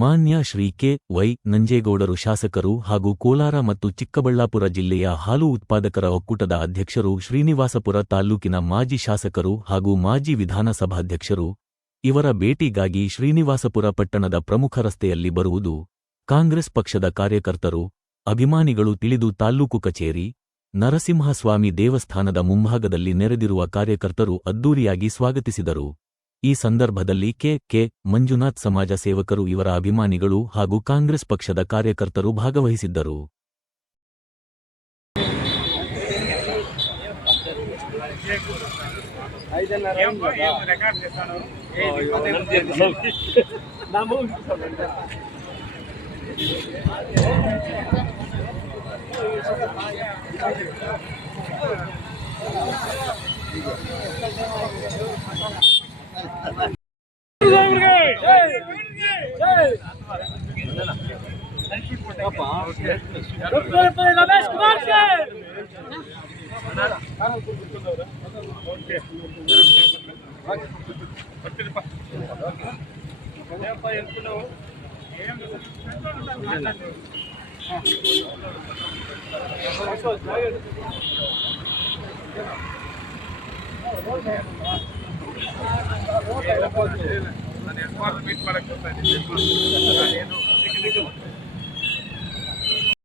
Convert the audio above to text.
ಮಾನ್ಯ Shri K Y ನಂಜೇಗೌಡರು ಶಾಸಕರು ಹಾಗೂ ಕೋಲಾರ ಮತ್ತು ಚಿಕ್ಕಬಳ್ಳಾಪುರ ಜಿಲ್ಲೆಯ ಹಾಲು ಉತ್ಪಾದಕರ ಒಕ್ಕೂಟದ ಅಧ್ಯಕ್ಷರು ಶ್ರೀನಿವಾಸಪುರ ತಾಲ್ಲೂಕಿನ ಮಾಜಿ ಶಾಸಕರು ಹಾಗೂ ಮಾಜಿ ವಿಧಾನಸಭಾಧ್ಯಕ್ಷರು. ಇವರ ಭೇಟಿಗಾಗಿ ಶ್ರೀನಿವಾಸಪುರ ಪಟ್ಟಣದ ಪ್ರಮುಖ ರಸ್ತೆಯಲ್ಲಿ ಬರುವುದು ಕಾಂಗ್ರೆಸ್ ಪಕ್ಷದ ಕಾರ್ಯಕರ್ತರು. ಅಭಿಮಾನಿಗಳು ತಿಳಿದು ತಾಲ್ಲೂಕು ಕಚೇರಿ, ನರಸಿಂಹಸ್ವಾಮಿ ದೇವಸ್ಥಾನದ ಮುಂಭಾಗದಲ್ಲಿ ನೆರೆದಿರುವ ಕಾರ್ಯಕರ್ತರು ಅದ್ದೂರಿಯಾಗಿ ಸ್ವಾಗತಿಸಿದರು. ಈ ಸಂದರ್ಭದಲ್ಲಿ ಕೆ. ಕೆ. ಮಂಜುನಾಥ್ ಸಮಾಜ ಸೇವಕರು ಇವರ ಅಭಿಮಾನಿಗಳು ಹಾಗೂ ಕಾಂಗ್ರೆಸ್ ಪಕ್ಷದ ಕಾರ್ಯಕರ್ತರು ಭಾಗವಹಿಸಿದ್ದರು. ರಮೇಶ್ ಕುಮಾರ್ ಹೇಳ್ತಿಲ್ಲ ನಾನು ಯಜಮಾನ್ ಮೀಟ್ ಮಾಡಕ್ ಬರ್ತಾ ಇದ್ದೀನಿ